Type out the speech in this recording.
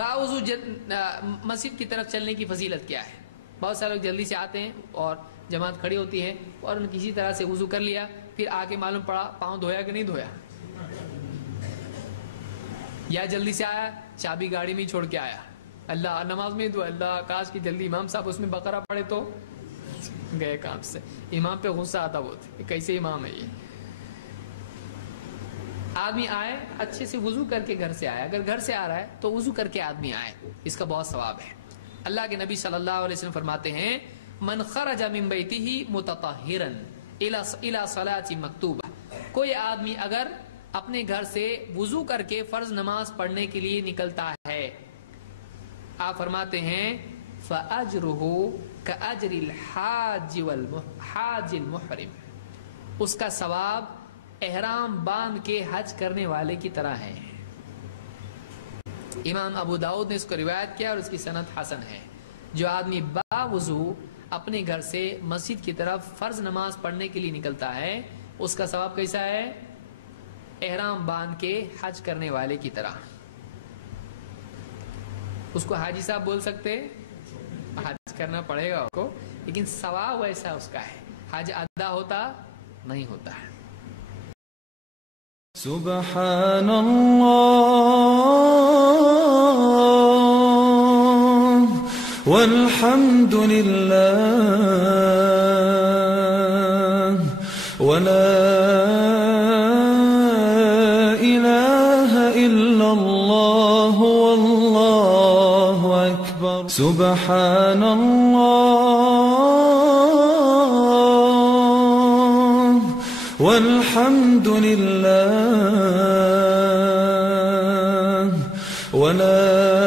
باوضو مسجد کی طرف چلنے کی فضیلت کیا ہے؟ بہت سارے لوگ جلدی سے آتے ہیں اور جماعت کھڑی ہوتی ہے اور انہوں نے کسی طرح سے وضو کر لیا، پھر آ کے معلوم پڑا پاؤں دھویا کہ نہیں دھویا، یا جلدی سے آیا چابی گاڑی میں ہی چھوڑ کے آیا، اللہ نماز میں دعا، اللہ کاش کی جلدی امام صاحب اس میں بقرہ پڑھے تو گئے کام سے۔ امام پہ غصہ آتا بہت، کیسے امام ہے یہ۔ آدمی آئے اچھے سے وضو کر کے گھر سے آئے، اگر گھر سے آ رہا ہے تو وضو کر کے آدمی آئے، اس کا بہت ثواب ہے۔ اللہ کے نبی صلی اللہ علیہ وسلم فرماتے ہیں من خرج من بیتہ متطہرا الی صلاۃ مکتوبہ، کوئی آدمی اگر اپنے گھر سے وضو کر کے فرض نماز پڑھنے کے لیے نکلتا ہے، آپ فرماتے ہیں فَأَجْرُهُ كَأَجْرِ الْحَاجِ الْمُحْرِمِ، اس کا ثواب احرام باندھ کے حج کرنے والے کی طرح ہے۔ امام ابو داؤد نے اس کو روایت کیا اور اس کی سند حسن ہے۔ جو آدمی باوضو اپنے گھر سے مسجد کی طرف فرض نماز پڑھنے کے لیے نکلتا ہے، اس کا ثواب کیسا ہے؟ احرام باندھ کے حج کرنے والے کی طرح۔ اس کو حاجی صاحب بول سکتے، حج کرنا پڑے گا اس کو، لیکن ثواب ویسا اس کا ہے، حج ادا ہوتا نہیں ہوتا ہے۔ سبحان اللہ والحمد للہ ولا الہ الا اللہ واللہ اکبر۔ سبحان اللہ والحمد للہ ولا